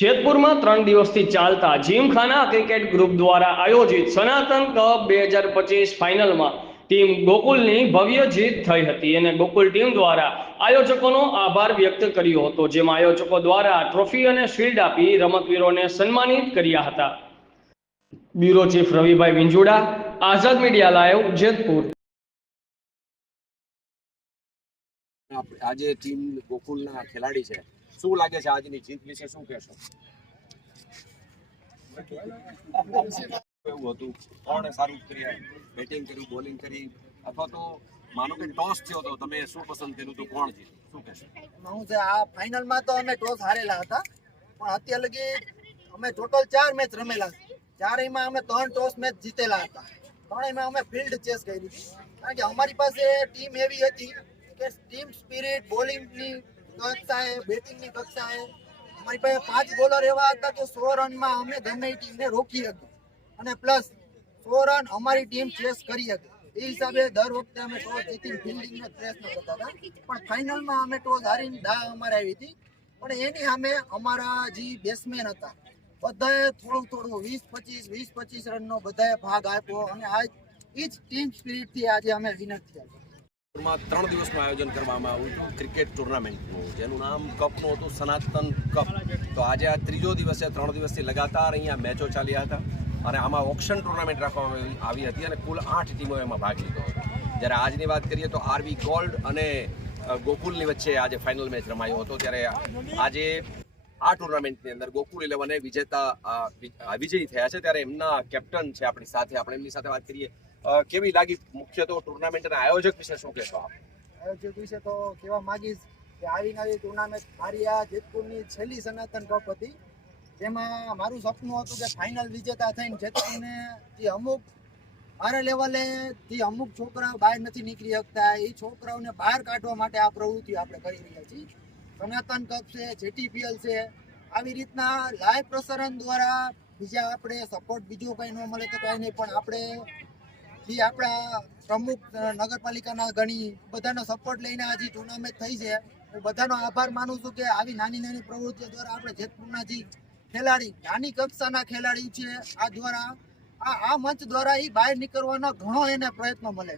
જેતપુરમાં 3 દિવસથી ચાલતા gymkhana cricket group દ્વારા આયોજિત સનાતન કપ 2025 ફાઇનલમાં ટીમ ગોકુલની ભવ્ય જીત થઈ હતી અને ગોકુલ ટીમ દ્વારા આયોજકોનો આભાર વ્યક્ત કર્યો હતો, જેમાં આયોજકો દ્વારા ટ્રોફી અને શિલ્ડ આપી રમતવીરોને સન્માનિત કર્યા હતા। બ્યુરો ચીફ રવિભાઈ વિંજુડા, આઝાદ મીડિયા લાઈવ, જેતપુર। આજે ટીમ ગોકુલના ખેલાડી છે, શું લાગે છે આજની જીત વિશે શું કહેશો? એવું હતું, કોણે સારું કર્યા, બેટિંગ કર્યું, બોલિંગ કરી, અથવા તો માનો કે ટોસ થયો તો તમે શું પસંદ કર્યું તો કોણ જીત્યું, શું કહેશો? હું છે આ ફાઇનલમાં તો અમે ટોસ હારેલા હતા, પણ અત્યાર લગી અમે ટોટલ 4 મેચ રમેલા, ચારેયમાં અમે 3 ટોસ મેચ જીતેલા હતા, ત્રણેયમાં અમે ફિલ્ડ ચેસ કરી હતી, કારણ કે અમારી પાસે ટીમ એવી હતી કે ટીમ સ્પિરિટ, બોલિંગની કક્ષાએ, બેટિંગની કક્ષાએ અમારી પાસે 5 બોલર એવા હતા કે 100 રનમાં અમે ગમે એ ટીમને રોકી હતી અને પ્લસ 100 રન અમારી ટીમ ચેસ કરી હતી। એ હિસાબે દર વખતે અમે ટોસ જીતીને ફિલ્ડિંગનો પ્રયત્ન કરતા હતા, પણ ફાઇનલમાં અમે ટોસ હારીને દા અમારે આવી હતી, પણ એની સામે અમારા જે બેટ્સમેન હતા બધાએ થોડું 20-25 રનનો બધાએ ભાગ આપ્યો અને આજ એ જ ટીમ સ્પિરિટથી આજે અમે વિનર થયા। 3 દિવસનું આયોજન કરવામાં આવ્યું હતું ક્રિકેટ ટુર્નામેન્ટનું, જેનું નામ કપનું હતું, સનાતન કપ। તો આજે આ ત્રીજો દિવસ છે, 3 દિવસથી લગાતાર અહીંયા મેચો ચાલ્યા હતા અને આમાં ઓક્શન ટુર્નામેન્ટ રાખવામાં આવી હતી અને કુલ 8 ટીમોએ એમાં ભાગ લીધો હતો। જ્યારે આજની વાત કરીએ તો આરબી ગોલ્ડ અને ગોકુલની વચ્ચે આજે ફાઇનલ મેચ રમાયો હતો, ત્યારે આજે આ ટુર્નામેન્ટની અંદર ગોકુલ 11 વિજયી થયા છે। ત્યારે એમના કેપ્ટન છે આપણી સાથે, આપણે એમની સાથે વાત કરીએ। કેવી લાગી મુખ્ય તો ટુર્નામેન્ટ અને આયોજક વિશે શું કહેશો આપ? આયોજક વિશે તો કહેવા માંગીશ કે આવી નવી ટુર્નામેન્ટ મારી આ જેતપુરની છેલ્લી સનાતન કપ હતી, જેમાં મારું સપનું હતું કે ફાઇનલ વિજેતા થઈને જેતપુરને જે અમુક મારા લેવલે જે અમુક છોકરાઓ બહાર નથી નીકળી શકતા, એ છોકરાઓને બહાર કાઢવા માટે આ પ્રવૃત્તિ આપણે કરી રહ્યા છીએ। સનાતન કપ છે, જેટીપીએલ છે, આવી રીતના લાઈવ પ્રસારણ દ્વારા બીજા આપણે સપોર્ટ બીજો કંઈ ન મળે તો કંઈ નહીં, પણ આપણે જે આપણા પ્રમુખ નગરપાલિકાના ગણી બધાનો સપોર્ટ લઈને આ જે ટુર્નામેન્ટ થઈ છે, હું બધાનો આભાર માનું છું કે આવી નાની પ્રવૃત્તિઓ દ્વારા આપણે જેતપુરના જે ખેલાડી, નાની કક્ષાના ખેલાડી છે, આ દ્વારા આ મંચ દ્વારા એ બહાર નીકળવાનો ઘણો એને પ્રયત્ન મળે।